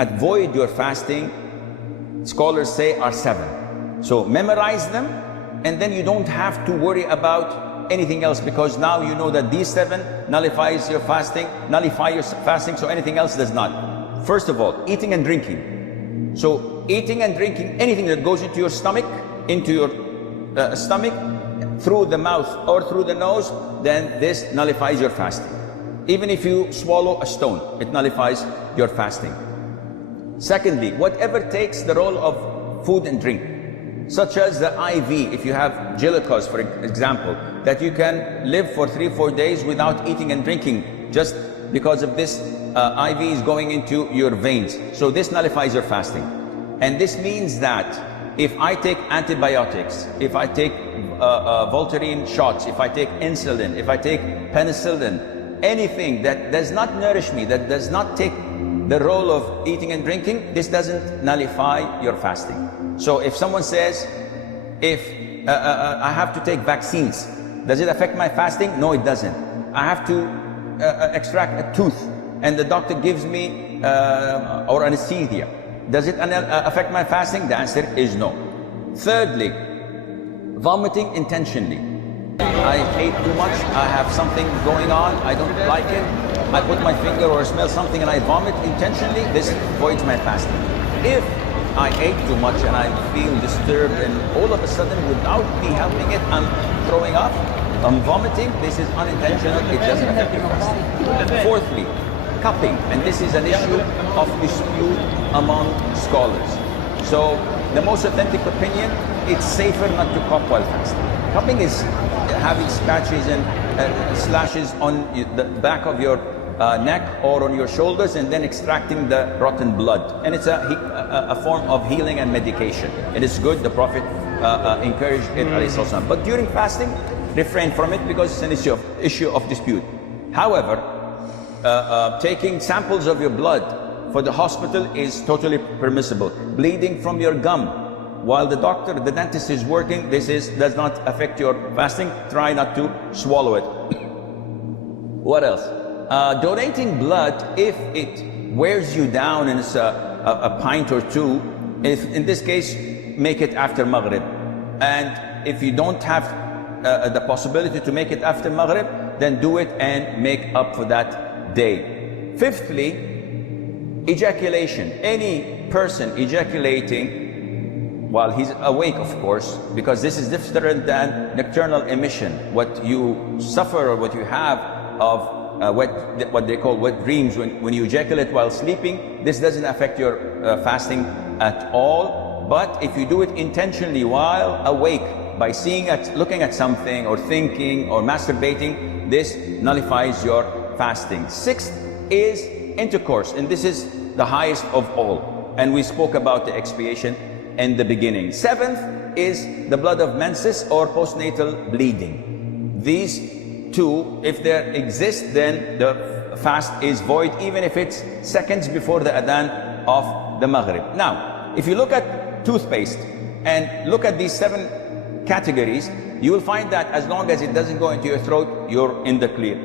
avoid your fasting, scholars say, are 7. So memorize them, and then you don't have to worry about anything else, because now you know that these 7 nullifies your fasting, nullify your fasting, so anything else does not. First of all, eating and drinking. So eating and drinking, anything that goes into your stomach, through the mouth or through the nose, then this nullifies your fasting. Even if you swallow a stone, it nullifies your fasting. Secondly, whatever takes the role of food and drink, such as the IV, if you have Glucose, for example, that you can live for 3-4 days without eating and drinking, just because of this IV is going into your veins. So this nullifies your fasting. And this means that if I take antibiotics, if I take Voltaren shots, if I take insulin, if I take penicillin, anything that does not nourish me, that does not take the role of eating and drinking, this doesn't nullify your fasting. So if someone says, if I have to take vaccines, does it affect my fasting? No, it doesn't. I have to extract a tooth, and the doctor gives me or anesthesia, does it affect my fasting? The answer is no. Thirdly, vomiting intentionally. I ate too much, I have something going on, I don't like it, I put my finger or smell something and I vomit intentionally, this voids my fasting. If I ate too much and I feel disturbed and all of a sudden, without me helping it, I'm throwing up, I'm vomiting, this is unintentional, it doesn't affect your fasting. Fourthly, cupping, and this is an issue of dispute among scholars. So the most authentic opinion, it's safer not to cup while fasting. Cupping is having scratches and slashes on the back of your neck or on your shoulders, and then extracting the rotten blood. And it's a form of healing and medication. It is good, the Prophet encouraged it, but during fasting, refrain from it because it's an issue of dispute. However, taking samples of your blood for the hospital is totally permissible. Bleeding from your gum while the dentist is working, does not affect your fasting. Try not to swallow it. What else? Donating blood, if it wears you down and it's a pint or two, if in this case, make it after Maghrib. And if you don't have the possibility to make it after Maghrib, then do it and make up for that day. Fifthly, ejaculation. Any person ejaculating while he's awake, of course, because this is different than nocturnal emission. What you suffer or what you have of what they call wet dreams when you ejaculate while sleeping, this doesn't affect your fasting at all. But if you do it intentionally while awake, by looking at something or thinking or masturbating, this nullifies your fasting. Sixth is intercourse, and this is the highest of all. And we spoke about the expiation in the beginning. Seventh is the blood of menses or postnatal bleeding. These two, if they exist, then the fast is void, even if it's seconds before the adhan of the Maghrib. Now, if you look at toothpaste and look at these 7 categories, you will find that as long as it doesn't go into your throat, you're in the clear.